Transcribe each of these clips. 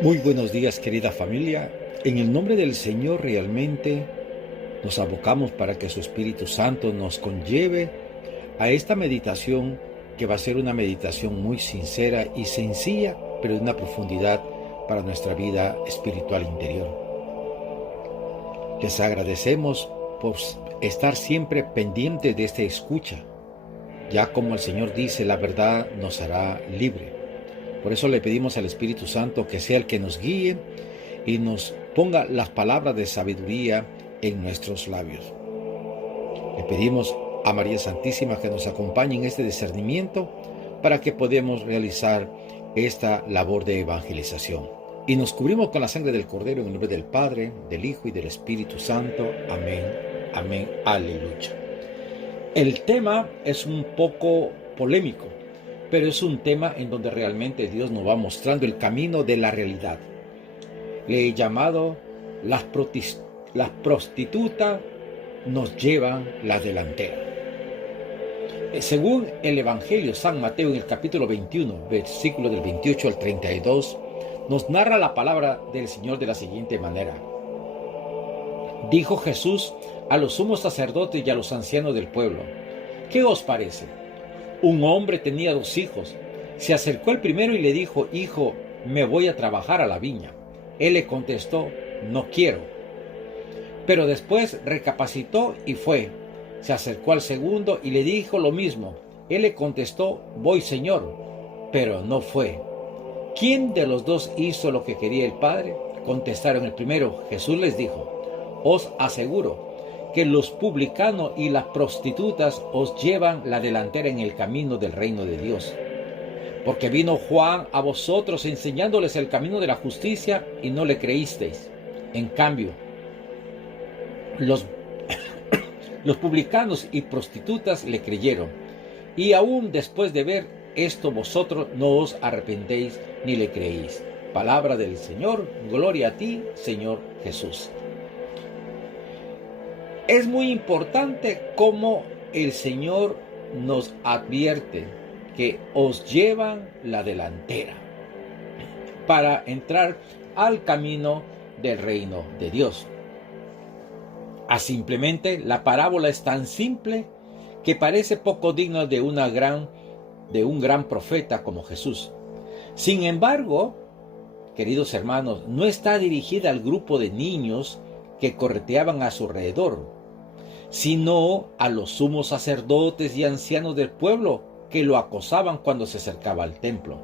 Muy buenos días, querida familia. En el nombre del Señor realmente nos abocamos para que su Espíritu Santo nos conlleve a esta meditación, que va a ser una meditación muy sincera y sencilla, pero de una profundidad para nuestra vida espiritual interior. Les agradecemos por estar siempre pendientes de esta escucha. Ya como el Señor dice, la verdad nos hará libre. Por eso le pedimos al Espíritu Santo que sea el que nos guíe y nos ponga las palabras de sabiduría en nuestros labios. Le pedimos a María Santísima que nos acompañe en este discernimiento para que podamos realizar esta labor de evangelización. Y nos cubrimos con la sangre del Cordero en el nombre del Padre, del Hijo y del Espíritu Santo. Amén, amén, aleluya. El tema es un poco polémico, pero es un tema en donde realmente Dios nos va mostrando el camino de la realidad. Le he llamado las prostitutas nos llevan la delantera. Según el Evangelio San Mateo en el capítulo 21, versículo del 28 al 32, nos narra la palabra del Señor de la siguiente manera. Dijo Jesús a los sumos sacerdotes y a los ancianos del pueblo: ¿qué os parece? Un hombre tenía 2 hijos. Se acercó el primero y le dijo: Hijo, me voy a trabajar a la viña. Él le contestó: no quiero. Pero después recapacitó y fue. Se acercó al segundo y le dijo lo mismo. Él le contestó: voy, Señor. Pero no fue. ¿Quién de los 2 hizo lo que quería el Padre? Contestaron el primero. Jesús les dijo: os aseguro que los publicanos y las prostitutas os llevan la delantera en el camino del reino de Dios. Porque vino Juan a vosotros enseñándoles el camino de la justicia y no le creísteis. En cambio, los publicanos y prostitutas le creyeron. Y aún después de ver esto, vosotros no os arrepentéis ni le creéis. Palabra del Señor. Gloria a ti, Señor Jesús. Es muy importante cómo el Señor nos advierte que os llevan la delantera para entrar al camino del reino de Dios. Simplemente la parábola es tan simple que parece poco digno de un gran profeta como Jesús. Sin embargo, queridos hermanos, no está dirigida al grupo de niños que correteaban a su alrededor, sino a los sumos sacerdotes y ancianos del pueblo que lo acosaban cuando se acercaba al templo.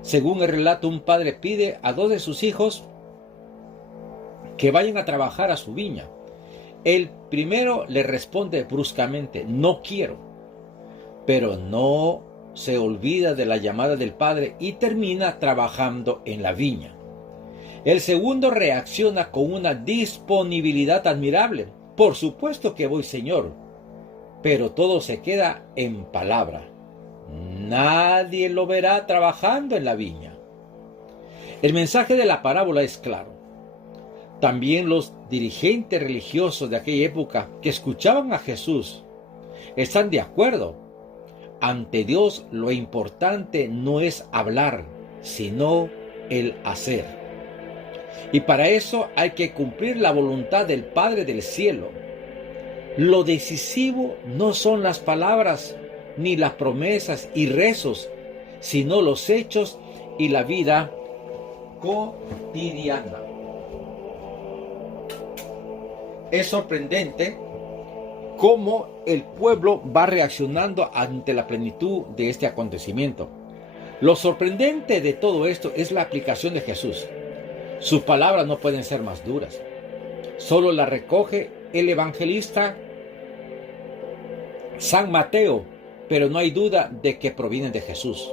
Según el relato, un padre pide a 2 de sus hijos que vayan a trabajar a su viña. El primero le responde bruscamente: no quiero, pero no se olvida de la llamada del padre y termina trabajando en la viña. El segundo reacciona con una disponibilidad admirable: por supuesto que voy, Señor. Pero todo se queda en palabra. Nadie lo verá trabajando en la viña. El mensaje de la parábola es claro. También los dirigentes religiosos de aquella época que escuchaban a Jesús están de acuerdo. Ante Dios lo importante no es hablar, sino el hacer. Y para eso hay que cumplir la voluntad del Padre del cielo. Lo decisivo no son las palabras, ni las promesas y rezos, sino los hechos y la vida cotidiana. Es sorprendente cómo el pueblo va reaccionando ante la plenitud de este acontecimiento. Lo sorprendente de todo esto es la aplicación de Jesús. Sus palabras no pueden ser más duras. Solo la recoge el evangelista San Mateo, pero no hay duda de que provienen de Jesús.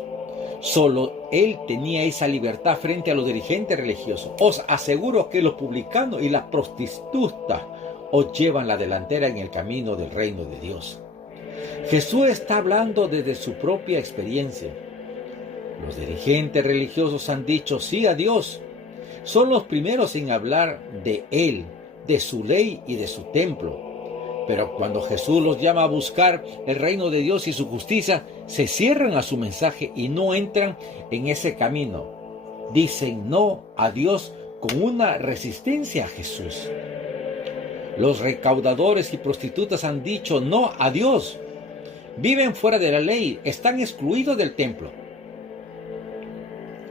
Solo él tenía esa libertad frente a los dirigentes religiosos. Os aseguro que los publicanos y las prostitutas os llevan la delantera en el camino del reino de Dios. Jesús está hablando desde su propia experiencia. Los dirigentes religiosos han dicho sí a Dios. Son los primeros en hablar de Él, de su ley y de su templo. Pero cuando Jesús los llama a buscar el reino de Dios y su justicia, se cierran a su mensaje y no entran en ese camino. dicen no a Dios con una resistencia a Jesús. Los recaudadores y prostitutas han dicho no a Dios. Viven fuera de la ley, están excluidos del templo.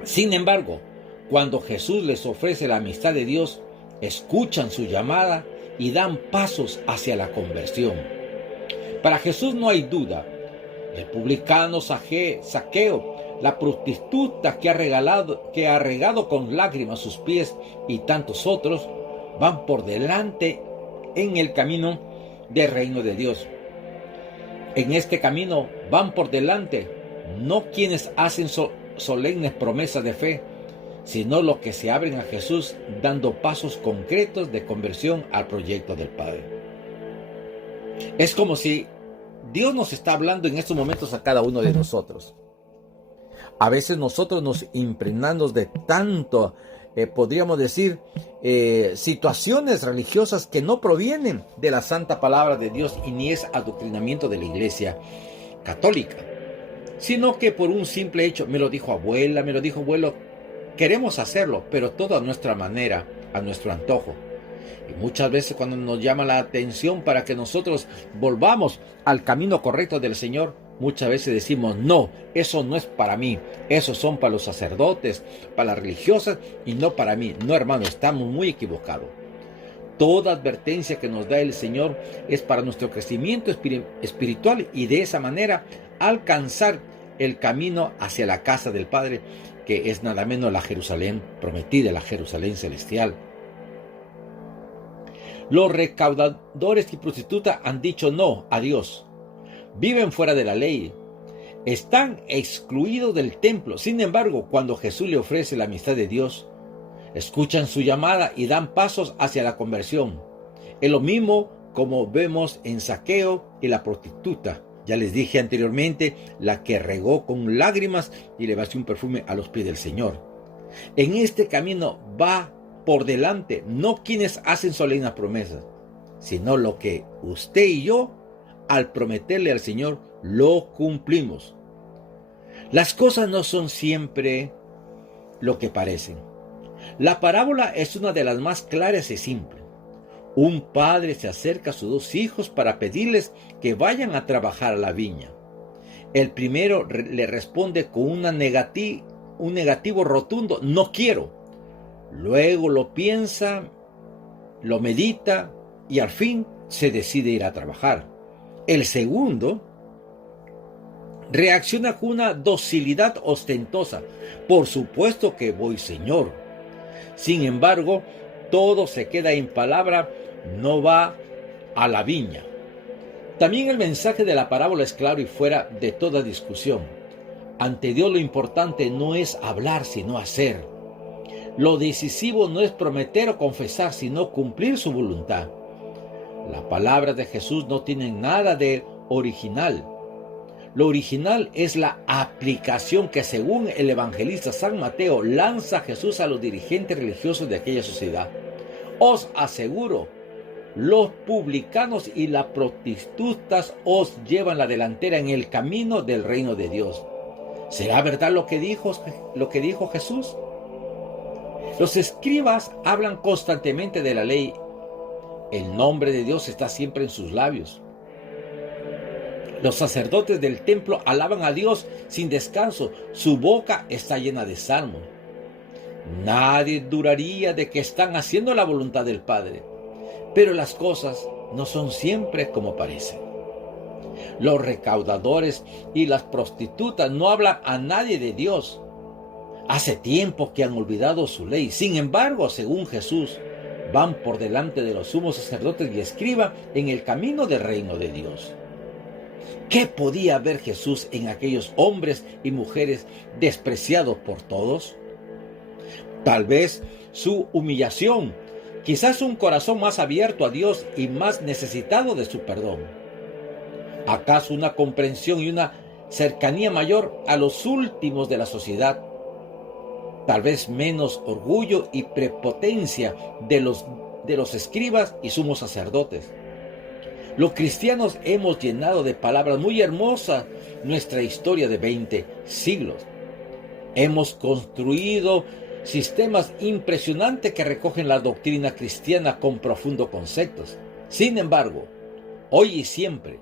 Sin embargo, cuando Jesús les ofrece la amistad de Dios, escuchan su llamada y dan pasos hacia la conversión. Para Jesús no hay duda. El publicano Zaqueo, la prostituta que ha regado con lágrimas sus pies y tantos otros, van por delante en el camino del reino de Dios. En este camino van por delante no quienes hacen solemnes promesas de fe, sino los que se abren a Jesús dando pasos concretos de conversión al proyecto del Padre. Es como si Dios nos está hablando en estos momentos a cada uno de nosotros. A veces nosotros nos impregnamos de tanto, podríamos decir, situaciones religiosas que no provienen de la santa palabra de Dios y ni es adoctrinamiento de la Iglesia católica, sino que por un simple hecho, me lo dijo abuela, me lo dijo abuelo, queremos hacerlo, pero todo a nuestra manera, a nuestro antojo. Y muchas veces cuando nos llama la atención para que nosotros volvamos al camino correcto del Señor, muchas veces decimos, no, eso no es para mí, eso son para los sacerdotes, para las religiosas y no para mí. No, hermano, estamos muy equivocados. Toda advertencia que nos da el Señor es para nuestro crecimiento espiritual y de esa manera alcanzar el camino hacia la casa del Padre, que es nada menos la Jerusalén prometida, la Jerusalén celestial. Los recaudadores y prostitutas han dicho no a Dios. Viven fuera de la ley. Están excluidos del templo. Sin embargo, cuando Jesús le ofrece la amistad de Dios, escuchan su llamada y dan pasos hacia la conversión. Es lo mismo como vemos en Zaqueo y la prostituta. Ya les dije anteriormente, la que regó con lágrimas y le vació un perfume a los pies del Señor. En este camino va por delante, no quienes hacen solemnes promesas, sino lo que usted y yo, al prometerle al Señor, lo cumplimos. Las cosas no son siempre lo que parecen. La parábola es una de las más claras y simples. Un padre se acerca a sus dos hijos para pedirles que vayan a trabajar a la viña. El primero le responde con un negativo rotundo, no quiero. Luego lo piensa, lo medita y al fin se decide ir a trabajar. El segundo reacciona con una docilidad ostentosa. Por supuesto que voy, Señor. Sin embargo, todo se queda en palabra, no va a la viña. También el mensaje de la parábola es claro y fuera de toda discusión. Ante Dios lo importante no es hablar, sino hacer. Lo decisivo no es prometer o confesar, sino cumplir su voluntad. Las palabras de Jesús no tienen nada de original. Lo original es la aplicación que, según el evangelista San Mateo, lanza Jesús a los dirigentes religiosos de aquella sociedad. Os aseguro, los publicanos y las prostitutas os llevan la delantera en el camino del reino de Dios. ¿Será verdad lo que dijo Jesús? Los escribas hablan constantemente de la ley. El nombre de Dios está siempre en sus labios. Los sacerdotes del templo alaban a Dios sin descanso. Su boca está llena de salmos. Nadie dudaría de que están haciendo la voluntad del Padre. Pero las cosas no son siempre como parecen. Los recaudadores y las prostitutas no hablan a nadie de Dios. Hace tiempo que han olvidado su ley. Sin embargo, según Jesús, van por delante de los sumos sacerdotes y escribas en el camino del reino de Dios. ¿Qué podía ver Jesús en aquellos hombres y mujeres despreciados por todos? Tal vez su humillación, quizás un corazón más abierto a Dios y más necesitado de su perdón. ¿Acaso una comprensión y una cercanía mayor a los últimos de la sociedad? Tal vez menos orgullo y prepotencia de los escribas y sumos sacerdotes. Los cristianos hemos llenado de palabras muy hermosas nuestra historia de 20 siglos. Hemos construido sistemas impresionantes que recogen la doctrina cristiana con profundos conceptos. Sin embargo, hoy y siempre,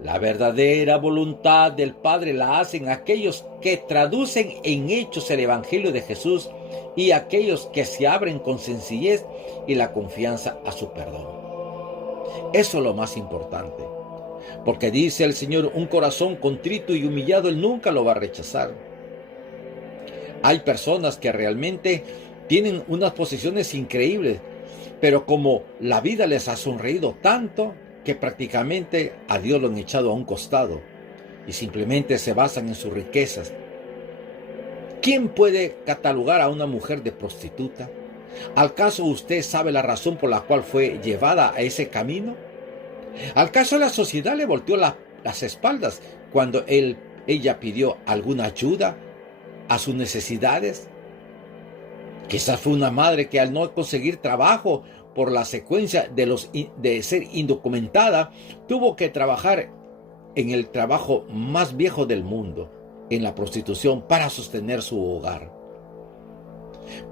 la verdadera voluntad del Padre la hacen aquellos que traducen en hechos el Evangelio de Jesús y aquellos que se abren con sencillez y la confianza a su perdón. Eso es lo más importante, porque dice el Señor, un corazón contrito y humillado Él nunca lo va a rechazar. Hay personas que realmente tienen unas posiciones increíbles, pero como la vida les ha sonreído tanto, que prácticamente a Dios lo han echado a un costado y simplemente se basan en sus riquezas. ¿Quién puede catalogar a una mujer de prostituta? ¿Acaso usted sabe la razón por la cual fue llevada a ese camino? ¿Acaso la sociedad le volteó las espaldas cuando ella pidió alguna ayuda a sus necesidades? Quizás fue una madre que al no conseguir trabajo por la secuencia de ser indocumentada, tuvo que trabajar en el trabajo más viejo del mundo, en la prostitución, para sostener su hogar.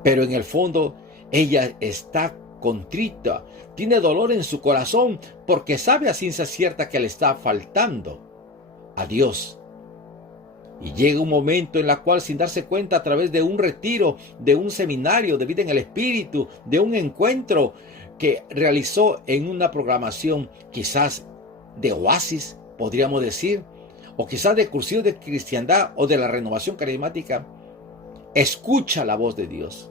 Pero en el fondo, ella está contrita, tiene dolor en su corazón, porque sabe a ciencia cierta que le está faltando a Dios. Y llega un momento en el cual, sin darse cuenta, a través de un retiro, de un seminario de vida en el Espíritu, de un encuentro que realizó en una programación quizás de oasis, podríamos decir, o quizás de cursillo de cristiandad o de la renovación carismática, escucha la voz de Dios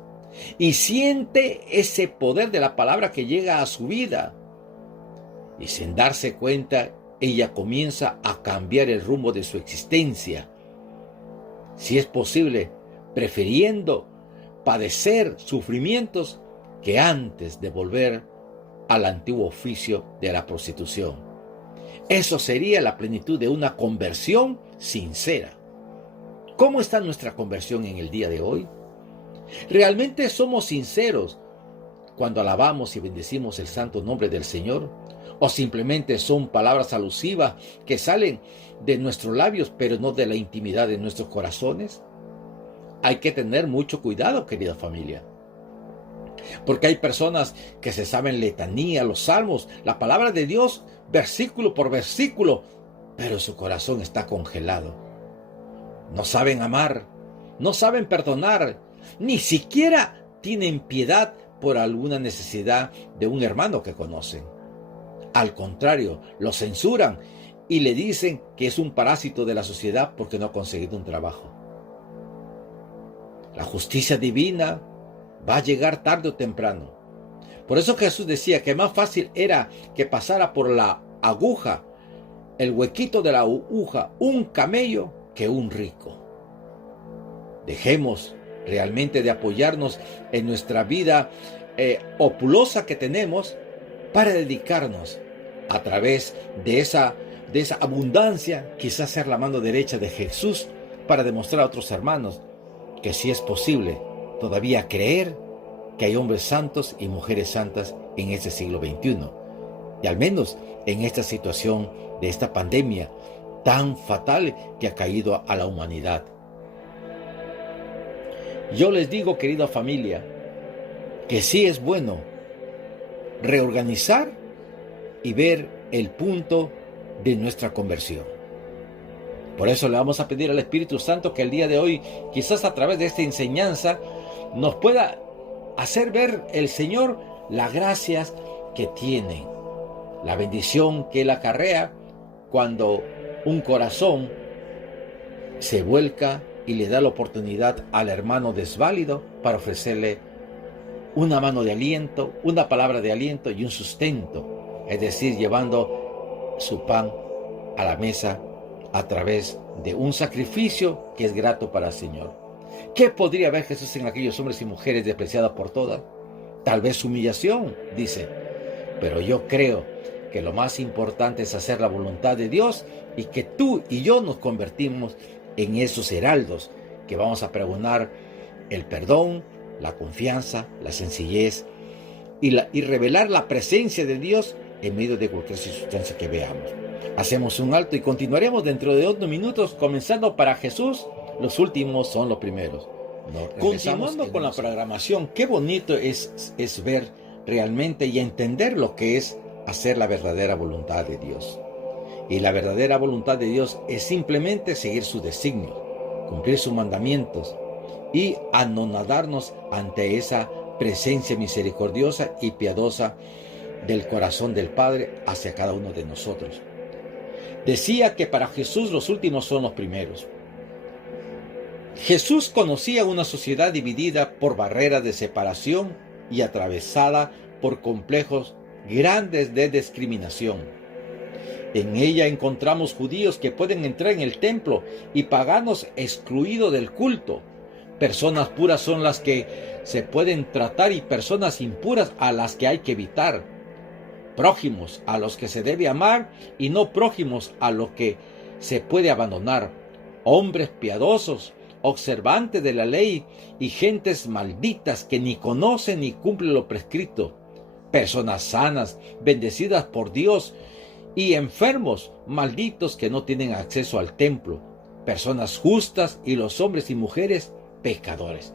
y siente ese poder de la palabra que llega a su vida. Y sin darse cuenta, ella comienza a cambiar el rumbo de su existencia. Si es posible, prefiriendo padecer sufrimientos que antes de volver al antiguo oficio de la prostitución. Eso sería la plenitud de una conversión sincera. ¿Cómo está nuestra conversión en el día de hoy? ¿Realmente somos sinceros cuando alabamos y bendecimos el santo nombre del Señor? ¿O simplemente son palabras alusivas que salen de nuestros labios, pero no de la intimidad de nuestros corazones? Hay que tener mucho cuidado, querida familia, porque hay personas que se saben letanía, los salmos, la palabra de Dios, versículo por versículo, pero su corazón está congelado. No saben amar, no saben perdonar, ni siquiera tienen piedad por alguna necesidad de un hermano que conocen. Al contrario, lo censuran y le dicen que es un parásito de la sociedad porque no ha conseguido un trabajo. La justicia divina va a llegar tarde o temprano. Por eso Jesús decía que más fácil era que pasara por la aguja, el huequito de la aguja, un camello que un rico. Dejemos realmente de apoyarnos en nuestra vida opulosa que tenemos para dedicarnos a través de esa abundancia, quizás ser la mano derecha de Jesús para demostrar a otros hermanos que sí es posible todavía creer que hay hombres santos y mujeres santas en este siglo XXI. Y al menos en esta situación de esta pandemia tan fatal que ha caído a la humanidad. Yo les digo, querida familia, que sí es bueno reorganizar y ver el punto de nuestra conversión. Por eso le vamos a pedir al Espíritu Santo que el día de hoy, quizás a través de esta enseñanza, nos pueda hacer ver el Señor las gracias que tiene, la bendición que Él acarrea cuando un corazón se vuelca y le da la oportunidad al hermano desválido para ofrecerle una mano de aliento, una palabra de aliento y un sustento, es decir, llevando su pan a la mesa a través de un sacrificio que es grato para el Señor. ¿Qué podría ver Jesús en aquellos hombres y mujeres despreciados por todas? Tal vez humillación, dice, pero yo creo que lo más importante es hacer la voluntad de Dios y que tú y yo nos convertimos en esos heraldos que vamos a pregonar el perdón, la confianza, la sencillez y revelar la presencia de Dios en medio de cualquier circunstancia que veamos. Hacemos un alto y continuaremos dentro de 2 minutos, comenzando para Jesús. Los últimos son los primeros. Continuando con la programación, qué bonito es ver realmente y entender lo que es hacer la verdadera voluntad de Dios. Y la verdadera voluntad de Dios es simplemente seguir su designio, cumplir sus mandamientos y anonadarnos ante esa presencia misericordiosa y piadosa del corazón del Padre hacia cada uno de nosotros. Decía que para Jesús los últimos son los primeros. Jesús conocía una sociedad dividida por barreras de separación y atravesada por complejos grandes de discriminación. En ella encontramos judíos que pueden entrar en el templo y paganos excluidos del culto. Personas puras son las que se pueden tratar y personas impuras a las que hay que evitar. Prójimos a los que se debe amar y no prójimos a los que se puede abandonar. Hombres piadosos, observantes de la ley y gentes malditas que ni conocen ni cumplen lo prescrito. Personas sanas, bendecidas por Dios, y enfermos, malditos que no tienen acceso al templo. Personas justas y los hombres y mujeres pecadores.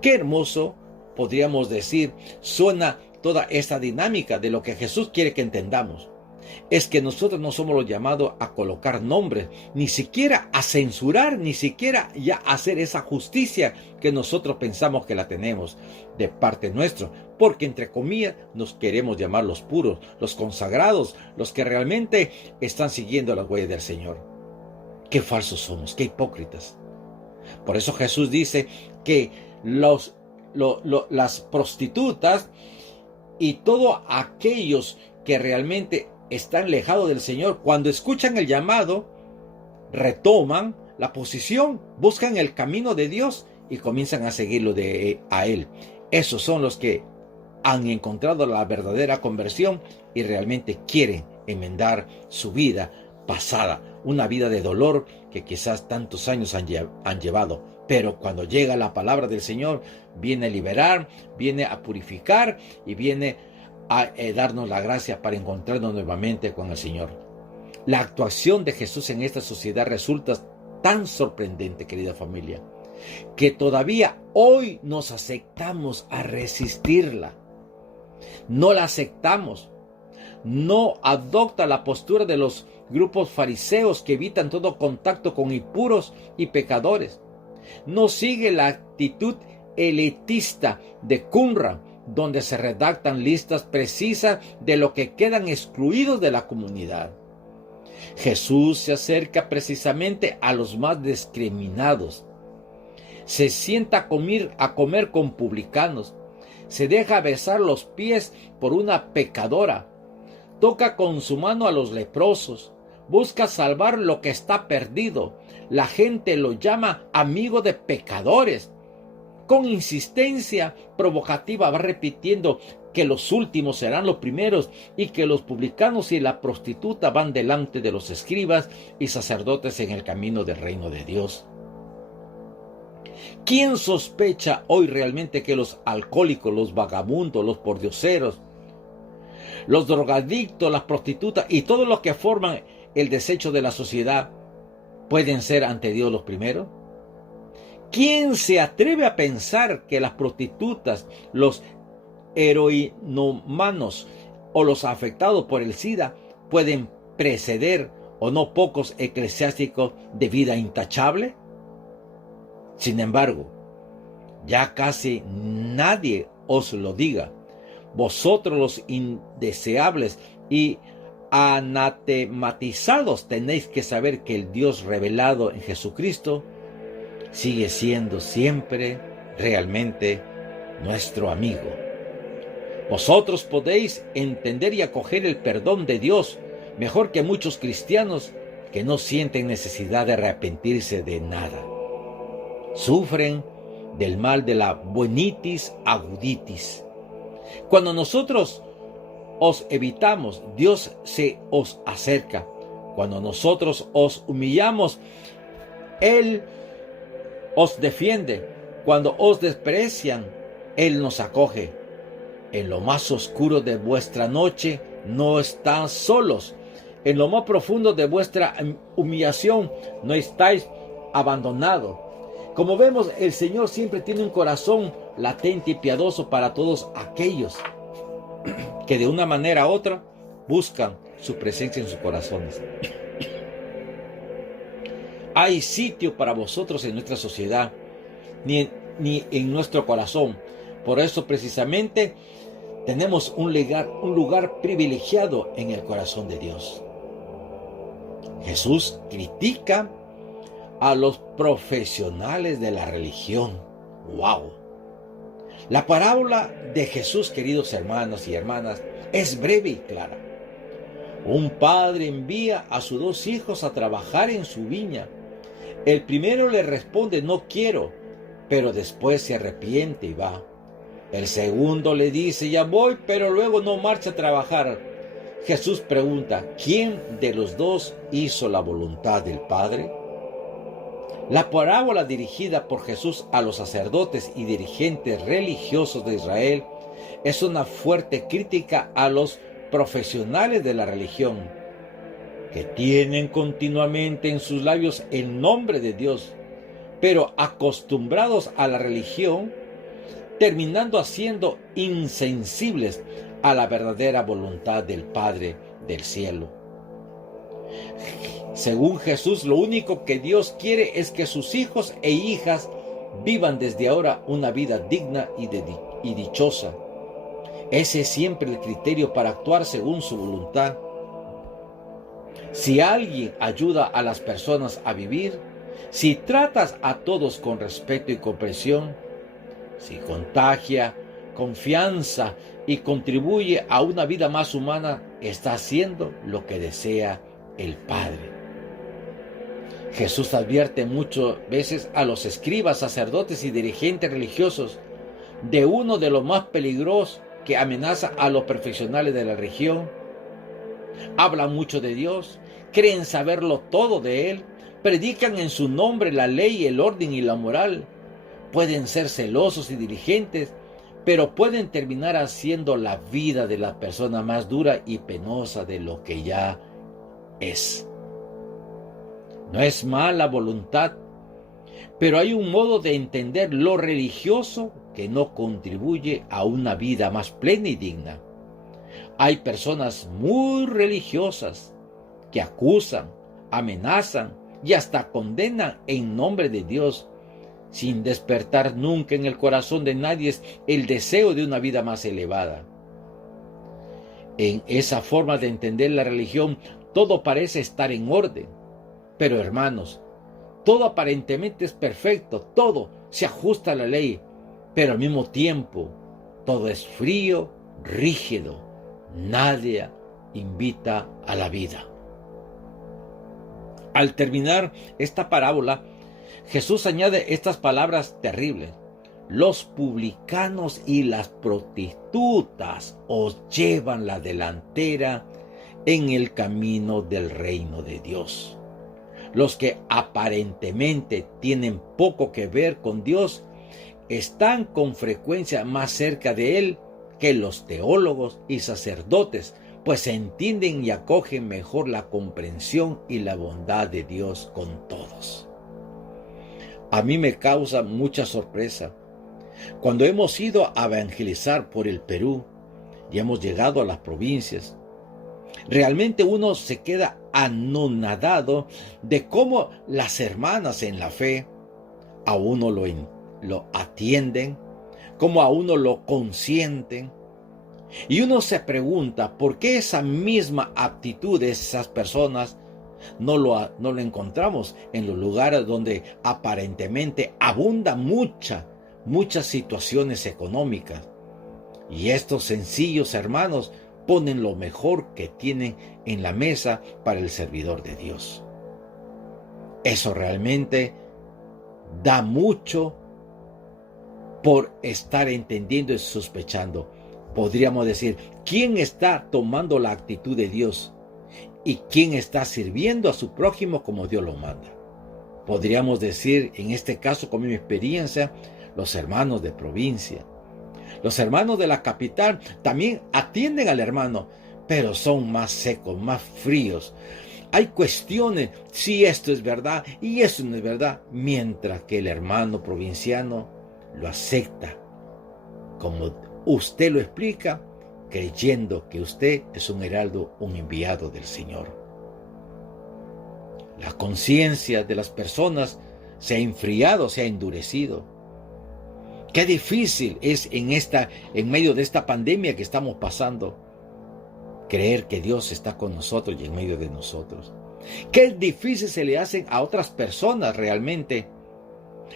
Qué hermoso, podríamos decir, suena toda esta dinámica de lo que Jesús quiere que entendamos. Es que nosotros no somos los llamados a colocar nombres, ni siquiera a censurar, ni siquiera ya hacer esa justicia que nosotros pensamos que la tenemos de parte nuestra, porque entre comillas nos queremos llamar los puros, los consagrados, los que realmente están siguiendo las huellas del Señor. Qué falsos somos, qué hipócritas. Por eso Jesús dice que las prostitutas y todos aquellos que realmente están alejados del Señor, cuando escuchan el llamado, retoman la posición, buscan el camino de Dios y comienzan a seguirlo a Él. Esos son los que han encontrado la verdadera conversión y realmente quieren enmendar su vida pasada, una vida de dolor que quizás tantos años han llevado. Pero cuando llega la palabra del Señor, viene a liberar, viene a purificar y viene a darnos la gracia para encontrarnos nuevamente con el Señor. La actuación de Jesús en esta sociedad resulta tan sorprendente, querida familia, que todavía hoy nos aceptamos a resistirla. No la aceptamos. No adopta la postura de los grupos fariseos que evitan todo contacto con impuros y pecadores. No sigue la actitud elitista de Qumran, donde se redactan listas precisas de lo que quedan excluidos de la comunidad. Jesús se acerca precisamente a los más discriminados. Se sienta a comer con publicanos. Se deja besar los pies por una pecadora. Toca con su mano a los leprosos. Busca salvar lo que está perdido. La gente lo llama amigo de pecadores. Con insistencia provocativa va repitiendo que los últimos serán los primeros y que los publicanos y la prostituta van delante de los escribas y sacerdotes en el camino del reino de Dios. ¿Quién sospecha hoy realmente que los alcohólicos, los vagabundos, los pordioseros, los drogadictos, las prostitutas y todos los que forman el desecho de la sociedad pueden ser ante Dios los primeros? ¿Quién se atreve a pensar que las prostitutas, los heroinómanos o los afectados por el SIDA pueden preceder o no pocos eclesiásticos de vida intachable? Sin embargo, ya casi nadie os lo diga. Vosotros los indeseables y anatematizados tenéis que saber que el Dios revelado en Jesucristo sigue siendo siempre realmente nuestro amigo. Vosotros podéis entender y acoger el perdón de Dios mejor que muchos cristianos que no sienten necesidad de arrepentirse de nada. Sufren del mal de la buenitis aguditis. Cuando nosotros os evitamos, Dios se os acerca. Cuando nosotros os humillamos, Él os defiende. Cuando os desprecian, Él nos acoge. En lo más oscuro de vuestra noche no estáis solos. En lo más profundo de vuestra humillación no estáis abandonados. Como vemos, el Señor siempre tiene un corazón latente y piadoso para todos aquellos que de una manera u otra buscan su presencia en sus corazones. Hay sitio para vosotros en nuestra sociedad, ni en nuestro corazón. Por eso precisamente tenemos un lugar privilegiado en el corazón de Dios. Jesús critica a los profesionales de la religión. ¡Wow! La parábola de Jesús, queridos hermanos y hermanas, es breve y clara. Un padre envía a sus 2 hijos a trabajar en su viña. El primero le responde: no quiero, pero después se arrepiente y va. El segundo le dice: ya voy, pero luego no marcha a trabajar. Jesús pregunta: ¿quién de los 2 hizo la voluntad del Padre? La parábola dirigida por Jesús a los sacerdotes y dirigentes religiosos de Israel es una fuerte crítica a los profesionales de la religión, que tienen continuamente en sus labios el nombre de Dios, pero acostumbrados a la religión, terminando haciendo insensibles a la verdadera voluntad del Padre del cielo. Según Jesús, lo único que Dios quiere es que sus hijos e hijas vivan desde ahora una vida digna y dichosa. Ese es siempre el criterio para actuar según su voluntad. Si alguien ayuda a las personas a vivir, si tratas a todos con respeto y comprensión, si contagia confianza y contribuye a una vida más humana, está haciendo lo que desea el Padre. Jesús advierte muchas veces a los escribas, sacerdotes y dirigentes religiosos de uno de los más peligrosos que amenaza a los profesionales de la religión. Hablan mucho de Dios, creen saberlo todo de Él, predican en su nombre la ley, el orden y la moral. Pueden ser celosos y diligentes, pero pueden terminar haciendo la vida de la persona más dura y penosa de lo que ya es. No es mala voluntad, pero hay un modo de entender lo religioso que no contribuye a una vida más plena y digna. Hay personas muy religiosas que acusan, amenazan y hasta condenan en nombre de Dios, sin despertar nunca en el corazón de nadie el deseo de una vida más elevada. En esa forma de entender la religión, todo parece estar en orden. Pero hermanos, todo aparentemente es perfecto, todo se ajusta a la ley, pero al mismo tiempo todo es frío, rígido, nadie invita a la vida. Al terminar esta parábola, Jesús añade estas palabras terribles: los publicanos y las prostitutas os llevan la delantera en el camino del reino de Dios. Los que aparentemente tienen poco que ver con Dios están con frecuencia más cerca de Él que los teólogos y sacerdotes, pues entienden y acogen mejor la comprensión y la bondad de Dios con todos. A mí me causa mucha sorpresa cuando hemos ido a evangelizar por el Perú y hemos llegado a las provincias. Realmente uno se queda anonadado de cómo las hermanas en la fe a uno lo atienden, cómo a uno lo consienten. Y uno se pregunta por qué esa misma actitud de esas personas no lo encontramos en los lugares donde aparentemente abundan muchas situaciones económicas. Y estos sencillos hermanos ponen lo mejor que tienen en la mesa para el servidor de Dios. Eso realmente da mucho por estar entendiendo y sospechando. Podríamos decir, ¿quién está tomando la actitud de Dios? ¿Y quién está sirviendo a su prójimo como Dios lo manda? Podríamos decir, en este caso, con mi experiencia, los hermanos de provincia. Los hermanos de la capital también atienden al hermano, pero son más secos, más fríos. Hay cuestiones, si esto es verdad y eso no es verdad, mientras que el hermano provinciano lo acepta como usted lo explica, creyendo que usted es un heraldo, un enviado del Señor. La conciencia de las personas se ha enfriado, se ha endurecido. Qué difícil es en medio de esta pandemia que estamos pasando, creer que Dios está con nosotros y en medio de nosotros. Qué difícil se le hacen a otras personas realmente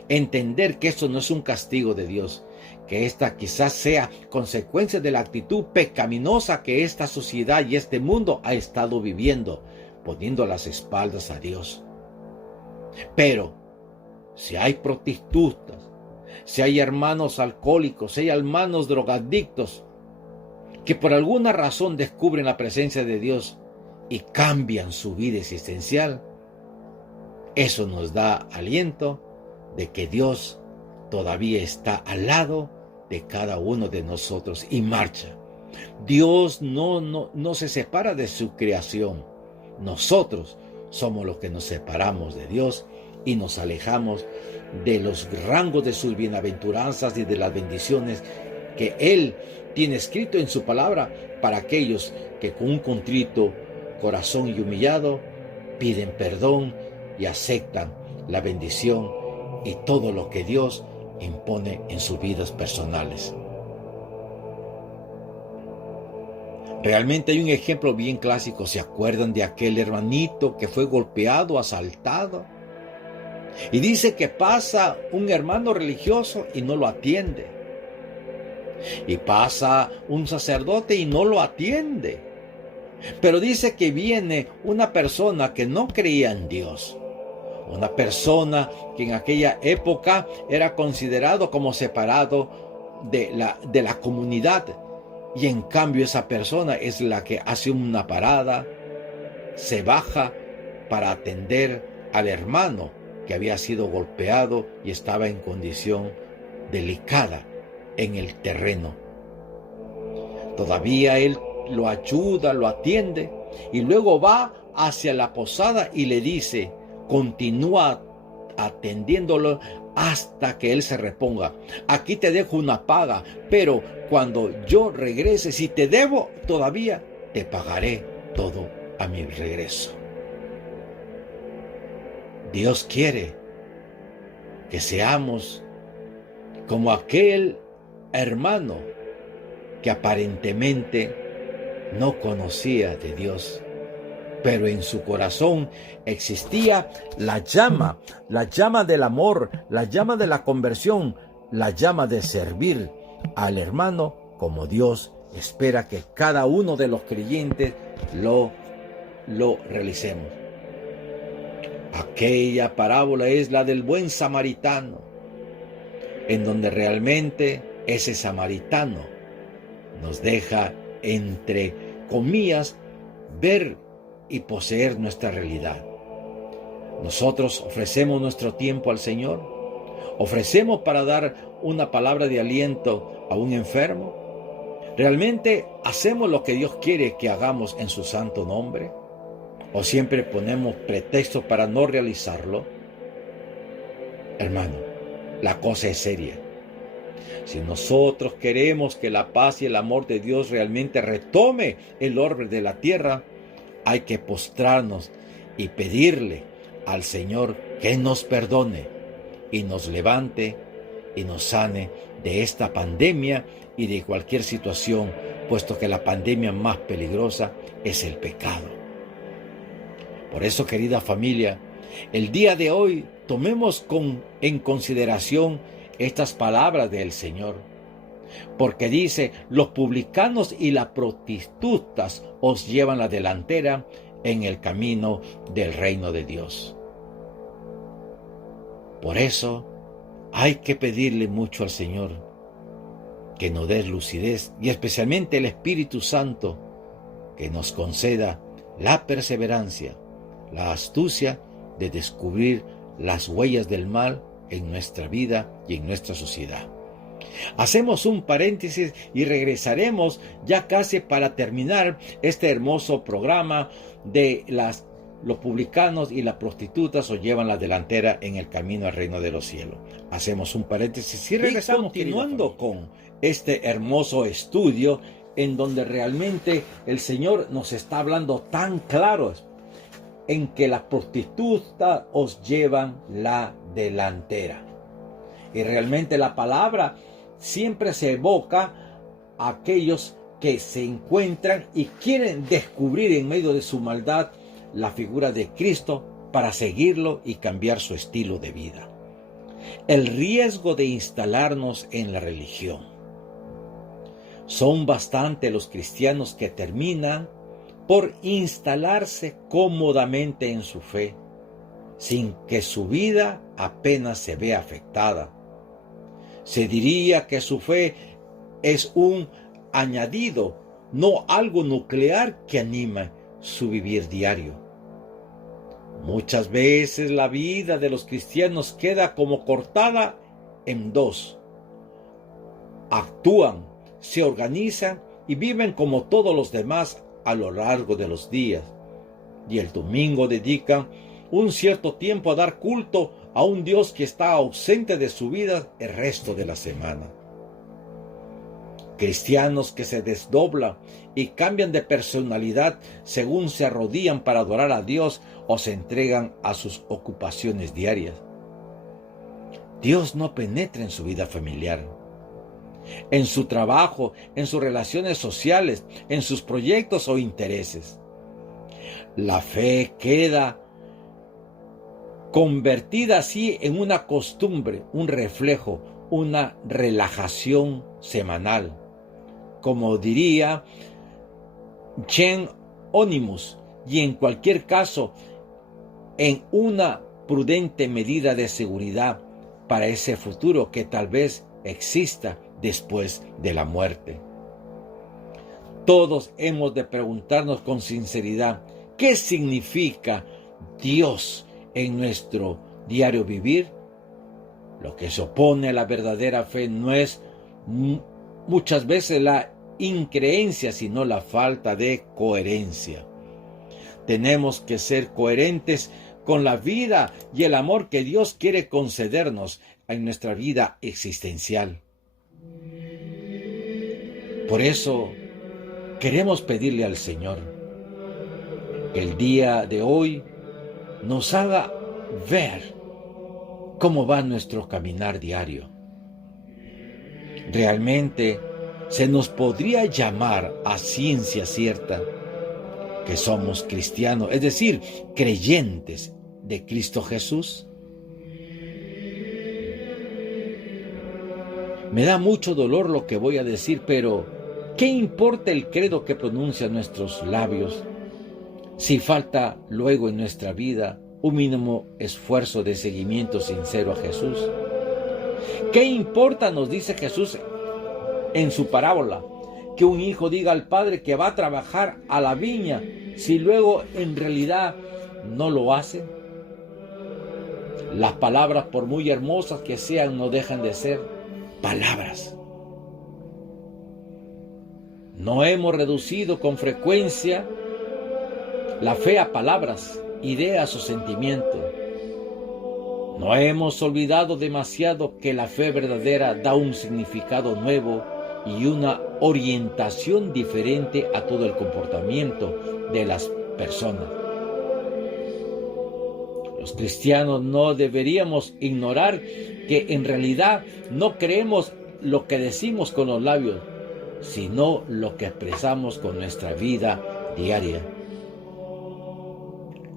entender que esto no es un castigo de Dios, que esta quizás sea consecuencia de la actitud pecaminosa que esta sociedad y este mundo ha estado viviendo, poniendo las espaldas a Dios. Pero si hay prostitutas, si hay hermanos alcohólicos, si hay hermanos drogadictos, que por alguna razón descubren la presencia de Dios y cambian su vida existencial, eso nos da aliento de que Dios todavía está al lado de cada uno de nosotros y marcha. Dios no se separa de su creación. Nosotros somos los que nos separamos de Dios y nos alejamos de los rangos de sus bienaventuranzas y de las bendiciones que Él tiene escrito en su palabra para aquellos que con un contrito corazón y humillado piden perdón y aceptan la bendición y todo lo que Dios impone en sus vidas personales. Realmente hay un ejemplo bien clásico. ¿Se acuerdan de aquel hermanito que fue golpeado, asaltado? Y dice que pasa un hermano religioso y no lo atiende. Y pasa un sacerdote y no lo atiende. Pero dice que viene una persona que no creía en Dios. Una persona que en aquella época era considerado como separado de la comunidad. Y en cambio esa persona es la que hace una parada, se baja para atender al hermano que había sido golpeado y estaba en condición delicada en el terreno. Todavía él lo ayuda, lo atiende y luego va hacia la posada y le dice, continúa atendiéndolo hasta que él se reponga. Aquí te dejo una paga, pero cuando yo regrese, si te debo todavía, te pagaré todo a mi regreso. Dios quiere que seamos como aquel hermano que aparentemente no conocía de Dios, pero en su corazón existía la llama del amor, la llama de la conversión, la llama de servir al hermano como Dios espera que cada uno de los creyentes lo realicemos. Aquella parábola es la del buen samaritano, en donde realmente ese samaritano nos deja, entre comillas, ver y poseer nuestra realidad. Nosotros ofrecemos nuestro tiempo al Señor, ofrecemos para dar una palabra de aliento a un enfermo. ¿Realmente hacemos lo que Dios quiere que hagamos en su santo nombre? ¿O siempre ponemos pretextos para no realizarlo? Hermano, la cosa es seria. Si nosotros queremos que la paz y el amor de Dios realmente retome el orbe de la tierra, hay que postrarnos y pedirle al Señor que nos perdone y nos levante y nos sane de esta pandemia y de cualquier situación, puesto que la pandemia más peligrosa es el pecado. Por eso, querida familia, el día de hoy tomemos en consideración estas palabras del Señor, porque dice, los publicanos y las prostitutas os llevan la delantera en el camino del reino de Dios. Por eso hay que pedirle mucho al Señor que nos dé lucidez y especialmente el Espíritu Santo que nos conceda la perseverancia, la astucia de descubrir las huellas del mal en nuestra vida y en nuestra sociedad. Hacemos un paréntesis y regresaremos ya casi para terminar este hermoso programa de las los publicanos y las prostitutas os llevan la delantera en el camino al reino de los cielos. Hacemos un paréntesis y regresamos continuando con este hermoso estudio en donde realmente el Señor nos está hablando tan claro en que las prostitutas os llevan la delantera. Y realmente la palabra siempre se evoca a aquellos que se encuentran y quieren descubrir en medio de su maldad la figura de Cristo para seguirlo y cambiar su estilo de vida. El riesgo de instalarnos en la religión. Son bastante los cristianos que terminan por instalarse cómodamente en su fe, sin que su vida apenas se vea afectada. Se diría que su fe es un añadido, no algo nuclear que anima su vivir diario. Muchas veces la vida de los cristianos queda como cortada en dos. Actúan, se organizan y viven como todos los demás a lo largo de los días. Y el domingo dedican un cierto tiempo a dar culto a un Dios que está ausente de su vida el resto de la semana. Cristianos que se desdoblan y cambian de personalidad según se arrodillan para adorar a Dios o se entregan a sus ocupaciones diarias. Dios no penetra en su vida familiar, en su trabajo, en sus relaciones sociales, en sus proyectos o intereses. La fe queda convertida así en una costumbre, un reflejo, una relajación semanal. Como diría Chen Onimus, y en cualquier caso, en una prudente medida de seguridad para ese futuro que tal vez exista después de la muerte. Todos hemos de preguntarnos con sinceridad, ¿qué significa Dios en nuestro diario vivir? Lo que se opone a la verdadera fe no es muchas veces la increencia, sino la falta de coherencia. Tenemos que ser coherentes con la vida y el amor que Dios quiere concedernos en nuestra vida existencial. Por eso queremos pedirle al Señor que el día de hoy nos haga ver cómo va nuestro caminar diario. Realmente se nos podría llamar a ciencia cierta que somos cristianos, es decir, creyentes de Cristo Jesús. Me da mucho dolor lo que voy a decir, pero ¿qué importa el credo que pronuncian nuestros labios si falta luego en nuestra vida un mínimo esfuerzo de seguimiento sincero a Jesús? ¿Qué importa, nos dice Jesús en su parábola, que un hijo diga al padre que va a trabajar a la viña si luego en realidad no lo hace? Las palabras, por muy hermosas que sean, no dejan de ser palabras. No hemos reducido con frecuencia la fe a palabras, ideas o sentimientos. No hemos olvidado demasiado que la fe verdadera da un significado nuevo y una orientación diferente a todo el comportamiento de las personas. Los cristianos no deberíamos ignorar que en realidad no creemos lo que decimos con los labios, sino lo que expresamos con nuestra vida diaria.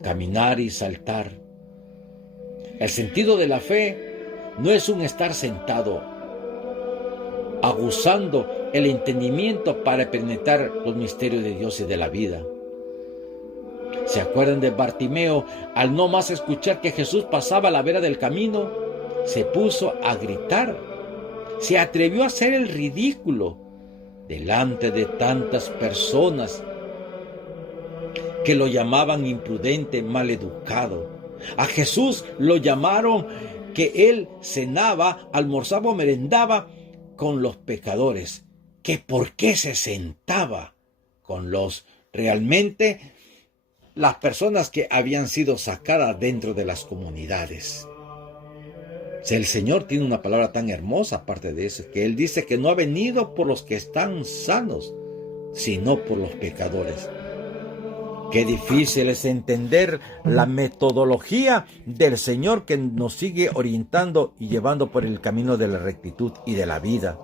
Caminar y saltar. El sentido de la fe no es un estar sentado, aguzando el entendimiento para penetrar los misterios de Dios y de la vida. ¿Se acuerdan de Bartimeo? Al no más escuchar que Jesús pasaba a la vera del camino, se puso a gritar. Se atrevió a hacer el ridículo delante de tantas personas que lo llamaban imprudente, maleducado. A Jesús lo llamaron que él cenaba, almorzaba o merendaba con los pecadores. ¿Que por qué se sentaba con los realmente las personas que habían sido sacadas dentro de las comunidades. Si el Señor tiene una palabra tan hermosa aparte de eso, que Él dice que no ha venido por los que están sanos, sino por los pecadores. Qué difícil es entender la metodología del Señor que nos sigue orientando y llevando por el camino de la rectitud y de la vida.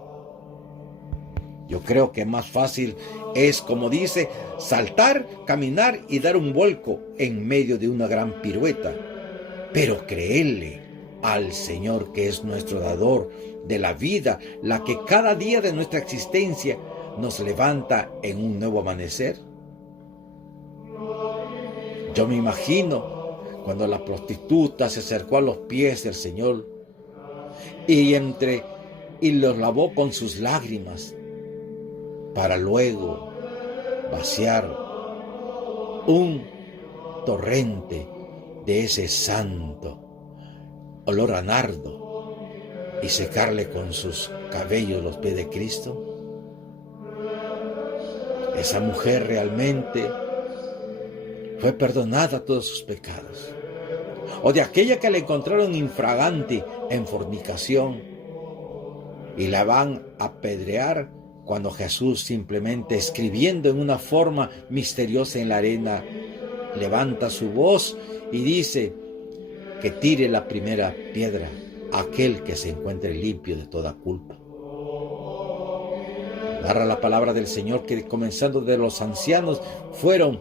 Yo creo que más fácil es, como dice, saltar, caminar y dar un vuelco en medio de una gran pirueta. Pero creerle al Señor, que es nuestro dador de la vida, la que cada día de nuestra existencia nos levanta en un nuevo amanecer. Yo me imagino cuando la prostituta se acercó a los pies del Señor y los lavó con sus lágrimas para luego vaciar un torrente de ese santo olor a nardo y secarle con sus cabellos los pies de Cristo. Esa mujer realmente fue perdonada todos sus pecados. O de aquella que la encontraron infragante en fornicación y la van a apedrear cuando Jesús, simplemente escribiendo en una forma misteriosa en la arena, levanta su voz y dice que tire la primera piedra aquel que se encuentre limpio de toda culpa. Narra la palabra del Señor que, comenzando de los ancianos, fueron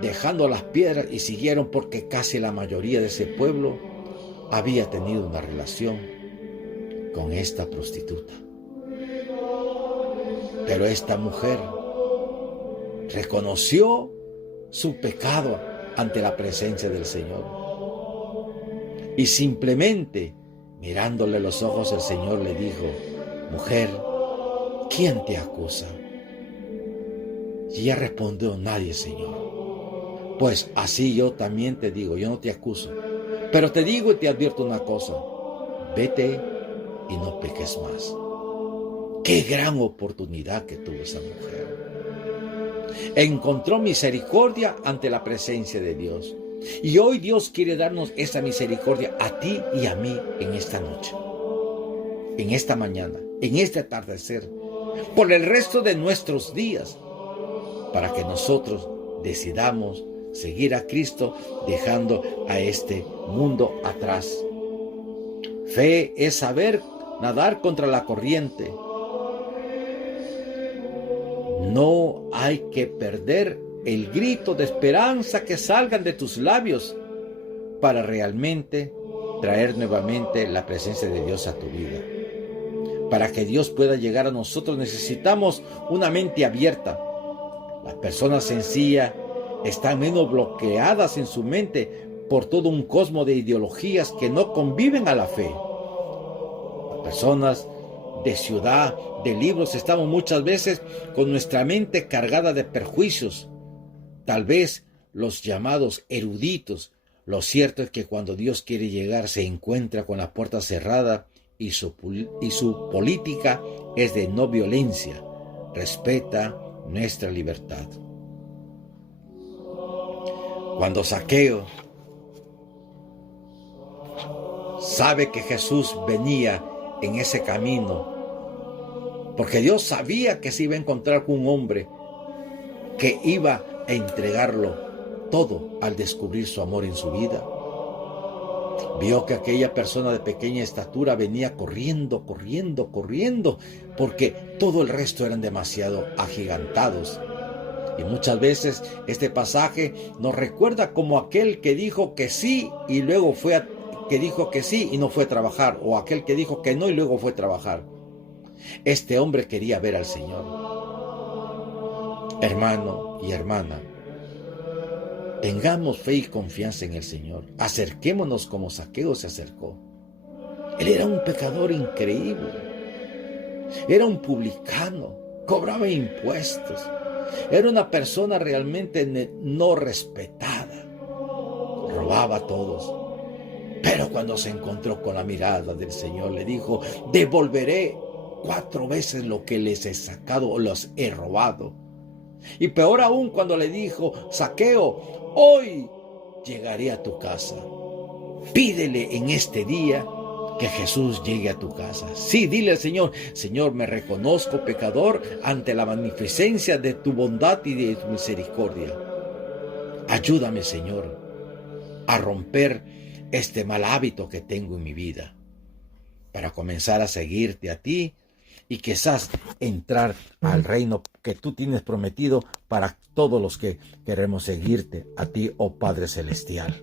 dejando las piedras y siguieron, porque casi la mayoría de ese pueblo había tenido una relación con esta prostituta. Pero esta mujer reconoció su pecado ante la presencia del Señor. Y simplemente mirándole los ojos, el Señor le dijo: mujer, ¿quién te acusa? Y ella respondió: nadie, Señor. Pues así yo también te digo, yo no te acuso, pero te digo y te advierto una cosa: vete y no peques más. Qué gran oportunidad que tuvo esa mujer. Encontró misericordia ante la presencia de Dios. Y hoy Dios quiere darnos esa misericordia a ti y a mí en esta noche, en esta mañana, en este atardecer, por el resto de nuestros días, para que nosotros decidamos seguir a Cristo dejando a este mundo atrás. Fe es saber nadar contra la corriente. No hay que perder el grito de esperanza que salgan de tus labios para realmente traer nuevamente la presencia de Dios a tu vida. Para que Dios pueda llegar a nosotros necesitamos una mente abierta. Las personas sencillas están menos bloqueadas en su mente por todo un cosmos de ideologías que no conviven a la fe. Las personas de ciudad, de libros, estamos muchas veces con nuestra mente cargada de perjuicios. Tal vez los llamados eruditos. Lo cierto es que cuando Dios quiere llegar se encuentra con la puerta cerrada y su política es de no violencia. Respeta nuestra libertad. Cuando Zaqueo sabe que Jesús venía en ese camino, porque Dios sabía que se iba a encontrar con un hombre que iba a entregarlo todo al descubrir su amor en su vida. Vio que aquella persona de pequeña estatura venía corriendo, porque todo el resto eran demasiado agigantados. Y muchas veces este pasaje nos recuerda como aquel que dijo que sí y luego que dijo que sí y no fue a trabajar, o aquel que dijo que no y luego fue a trabajar. Este hombre quería ver al Señor. Hermano y hermana, tengamos fe y confianza en el Señor. Acerquémonos como Zaqueo se acercó. Él era un pecador increíble. Era un publicano. Cobraba impuestos. Era una persona realmente no respetada. Robaba a todos. Pero cuando se encontró con la mirada del Señor, le dijo: devolveré 4 veces lo que les he sacado o los he robado. Y peor aún, cuando le dijo: Zaqueo, hoy llegaré a tu casa. Pídele en este día que Jesús llegue a tu casa. Sí, dile al Señor: Señor, me reconozco pecador ante la magnificencia de tu bondad y de tu misericordia. Ayúdame, Señor, a romper este mal hábito que tengo en mi vida, para comenzar a seguirte a ti y quizás entrar al reino que tú tienes prometido para todos los que queremos seguirte a ti, oh Padre Celestial.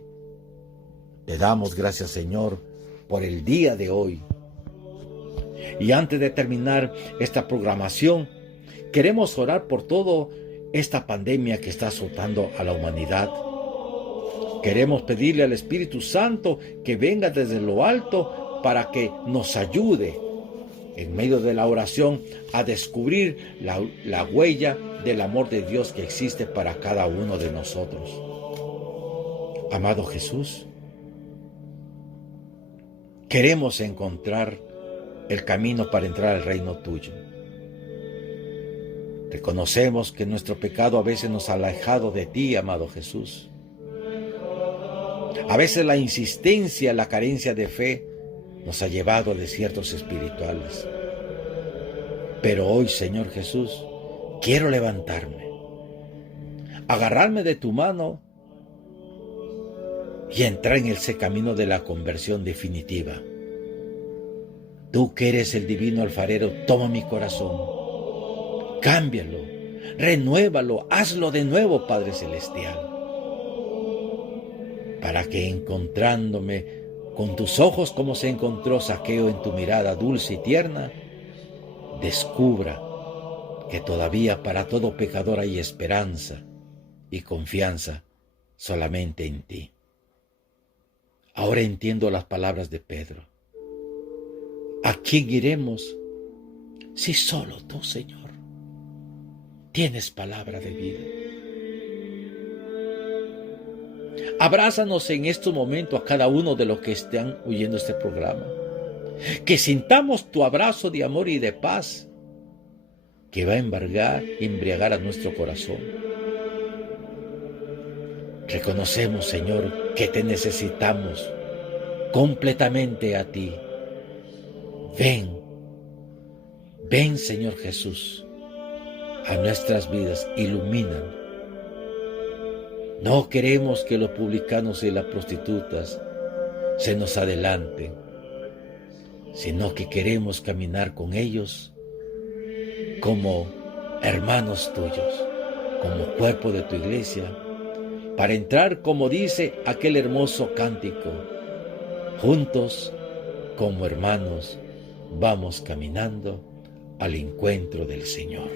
Te damos gracias, Señor, por el día de hoy. Y antes de terminar esta programación, queremos orar por toda esta pandemia que está azotando a la humanidad. Queremos pedirle al Espíritu Santo que venga desde lo alto para que nos ayude en medio de la oración a descubrir la huella del amor de Dios que existe para cada uno de nosotros. Amado Jesús, queremos encontrar el camino para entrar al reino tuyo. Reconocemos que nuestro pecado a veces nos ha alejado de ti, amado Jesús. A veces la insistencia, la carencia de fe nos ha llevado a desiertos espirituales. Pero hoy, Señor Jesús, quiero levantarme, agarrarme de tu mano y entrar en ese camino de la conversión definitiva. Tú que eres el divino alfarero, toma mi corazón, cámbialo, renuévalo, hazlo de nuevo, Padre Celestial, para que encontrándome con tus ojos como se encontró Zaqueo en tu mirada dulce y tierna, descubra que todavía para todo pecador hay esperanza y confianza solamente en ti. Ahora entiendo las palabras de Pedro. ¿A quién iremos si solo tú, Señor, tienes palabra de vida? Abrázanos en este momento a cada uno de los que están oyendo este programa. Que sintamos tu abrazo de amor y de paz que va a embriagar a nuestro corazón. Reconocemos, Señor, que te necesitamos completamente a ti. Ven, Señor Jesús, a nuestras vidas, ilumínanos. No queremos que los publicanos y las prostitutas se nos adelanten, sino que queremos caminar con ellos como hermanos tuyos, como cuerpo de tu iglesia, para entrar, como dice aquel hermoso cántico, juntos como hermanos vamos caminando al encuentro del Señor.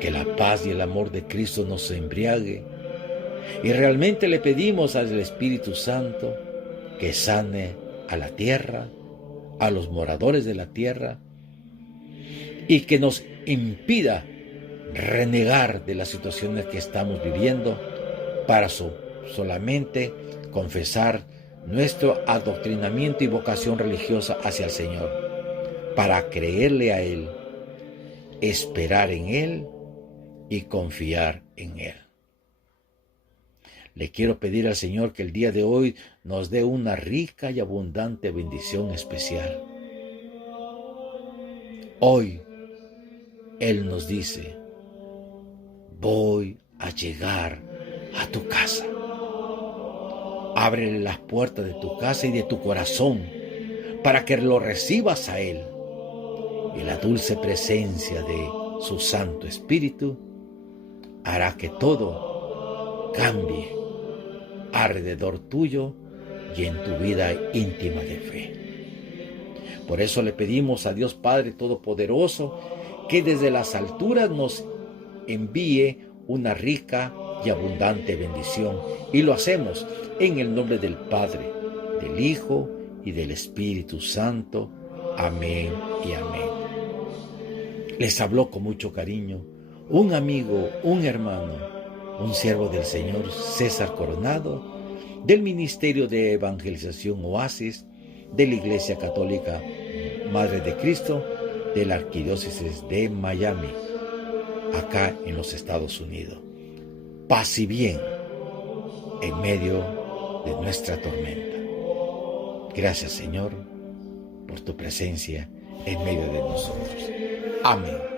Que la paz y el amor de Cristo nos embriague y realmente le pedimos al Espíritu Santo que sane a la tierra, a los moradores de la tierra, y que nos impida renegar de las situaciones que estamos viviendo para solamente confesar nuestro adoctrinamiento y vocación religiosa hacia el Señor, para creerle a Él, esperar en Él y confiar en Él. Le quiero pedir al Señor que el día de hoy nos dé una rica y abundante bendición especial. Hoy Él nos dice: voy a llegar a tu casa. Ábrele las puertas de tu casa y de tu corazón para que lo recibas a Él. Y la dulce presencia de su Santo Espíritu hará que todo cambie alrededor tuyo y en tu vida íntima de fe. Por eso le pedimos a Dios Padre Todopoderoso que desde las alturas nos envíe una rica y abundante bendición. Y lo hacemos en el nombre del Padre, del Hijo y del Espíritu Santo. Amén y amén. Les habló con mucho cariño un amigo, un hermano, un siervo del Señor, César Coronado, del Ministerio de Evangelización Oasis, de la Iglesia Católica Madre de Cristo, de la Arquidiócesis de Miami, acá en los Estados Unidos. paz y bien en medio de nuestra tormenta. Gracias, Señor, por tu presencia en medio de nosotros. Amén.